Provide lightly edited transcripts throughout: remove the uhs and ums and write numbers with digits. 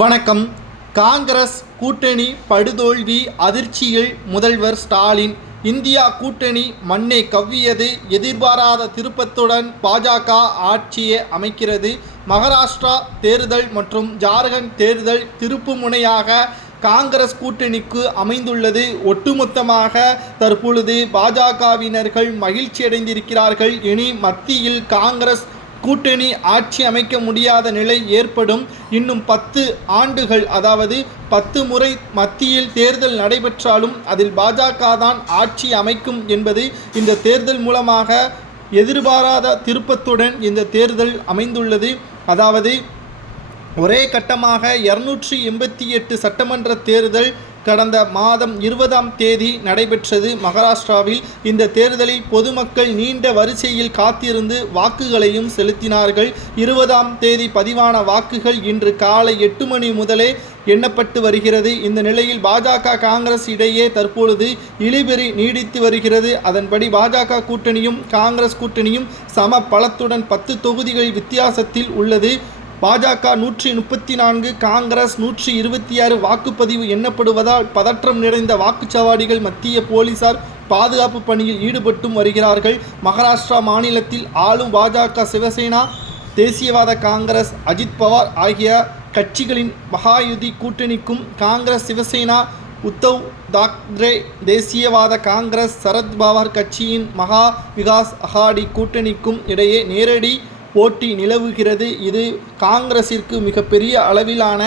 வணக்கம். காங்கிரஸ் கூட்டணி படுதோல்வி அதிர்ச்சியில் முதல்வர் ஸ்டாலின். இந்தியா கூட்டணி மண்ணை கவ்வியது. எதிர்பாராத திருப்பத்துடன் பாஜக ஆட்சியை அமைக்கிறது. மகாராஷ்டிரா தேர்தல் மற்றும் ஜார்க்கண்ட் தேர்தல் திருப்புமுனையாக காங்கிரஸ் கூட்டணிக்கு அமைந்துள்ளது. ஒட்டுமொத்தமாக தற்பொழுது பாஜகவினர்கள் மகிழ்ச்சியடைந்திருக்கிறார்கள். இனி மத்தியில் காங்கிரஸ் கூட்டணி ஆட்சி அமைக்க முடியாத நிலை ஏற்படும். இன்னும் 10 ஆண்டுகள், அதாவது 10 முறை மத்தியில் தேர்தல் நடைபெற்றாலும் அதில் பாஜக தான் ஆட்சி அமைக்கும் என்பது இந்த தேர்தல் மூலமாக எதிர்பாராத திருப்பத்துடன் இந்த தேர்தல் அமைந்துள்ளது. அதாவது ஒரே கட்டமாக 288 சட்டமன்ற தேர்தல் கடந்த மாதம் 20ஆம் தேதி நடைபெற்றது மகாராஷ்டிராவில். இந்த தேர்தலில் பொதுமக்கள் நீண்ட வரிசையில் காத்திருந்து வாக்குகளையும் செலுத்தினார்கள். 20ஆம் தேதி பதிவான வாக்குகள் இன்று காலை 8 மணி முதலே எண்ணப்பட்டு வருகிறது. இந்த நிலையில் பாஜக காங்கிரஸ் இடையே தற்பொழுது இழுபறி நீடித்து வருகிறது. அதன்படி பாஜக கூட்டணியும் காங்கிரஸ் கூட்டணியும் சம பலத்துடன் 10 தொகுதிகள் வித்தியாசத்தில் உள்ளது. பாஜக 134, காங்கிரஸ் 126 வாக்குப்பதிவு எண்ணப்படுவதால் பதற்றம் நிறைந்த வாக்குச்சாவடிகள் மத்திய போலீசார் பாதுகாப்பு பணியில் ஈடுபட்டும் வருகிறார்கள். மகாராஷ்டிரா மாநிலத்தில் ஆளும் பாஜக, சிவசேனா, தேசியவாத காங்கிரஸ், அஜித் பவார் ஆகிய கட்சிகளின் மகாயுதி கூட்டணிக்கும் காங்கிரஸ், சிவசேனா, உத்தவ் தாக்கரே தேசியவாத காங்கிரஸ், சரத் பவார் கட்சியின் மகா விகாஸ் அகாடி கூட்டணிக்கும் இடையே நேரடி போட்டி நிலவுகிறது. இது காங்கிரசிற்கு மிகப்பெரிய அளவிலான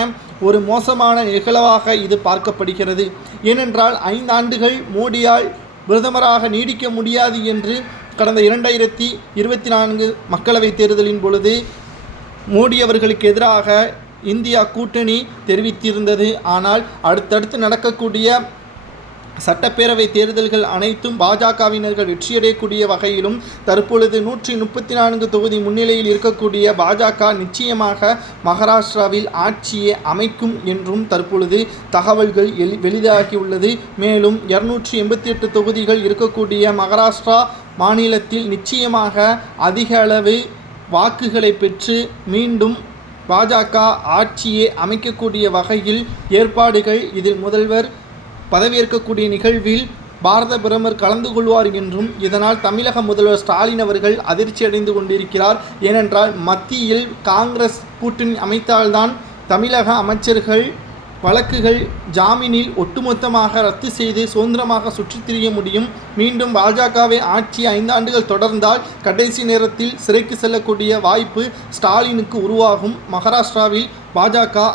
ஒரு மோசமான நிகழ்வாக இது பார்க்கப்படுகிறது. ஏனென்றால் 5 ஆண்டுகள் மோடியால் பிரதமராக நீடிக்க முடியாது என்று கடந்த 2024 மக்களவைத் தேர்தலின் பொழுது மோடி அவர்களுக்கு எதிராக இந்தியா கூட்டணி தெரிவித்திருந்தது. ஆனால் அடுத்தடுத்து நடக்கக்கூடிய சட்டப்பேரவை தேர்தல்கள் அனைத்தும் பாஜகவினர்கள் வெற்றியடையக்கூடிய வகையிலும் தற்பொழுது 134 தொகுதி முன்னிலையில் இருக்கக்கூடிய பாஜக நிச்சயமாக மகாராஷ்டிராவில் ஆட்சியை அமைக்கும் என்றும் தற்பொழுது தகவல்கள் வெளியாகியுள்ளது. மேலும் 288 தொகுதிகள் இருக்கக்கூடிய மகாராஷ்டிரா மாநிலத்தில் நிச்சயமாக அதிக அளவு வாக்குகளை பெற்று மீண்டும் பாஜக ஆட்சியை அமைக்கக்கூடிய வகையில் ஏற்பாடுகள். இதில் முதல்வர் பதவியேற்கக்கூடிய நிகழ்வில் பாரத பிரதமர் கலந்து கொள்வார் என்றும், இதனால் தமிழக முதல்வர் ஸ்டாலின் அவர்கள் அதிர்ச்சி அடைந்து கொண்டிருக்கிறார். ஏனென்றால் மத்தியில் காங்கிரஸ் கூட்டணி அமைத்தால்தான் தமிழக அமைச்சர்கள் வழக்குகள் ஜாமீனில் ஒட்டுமொத்தமாக ரத்து செய்து சுதந்திரமாக சுற்றித் திரிய முடியும். மீண்டும் பாஜகவை ஆட்சி 5 ஆண்டுகள் தொடர்ந்தால் கடைசி நேரத்தில் சிறைக்கு செல்லக்கூடிய வாய்ப்பு ஸ்டாலினுக்கு உருவாகும். மகாராஷ்டிராவில் பாஜக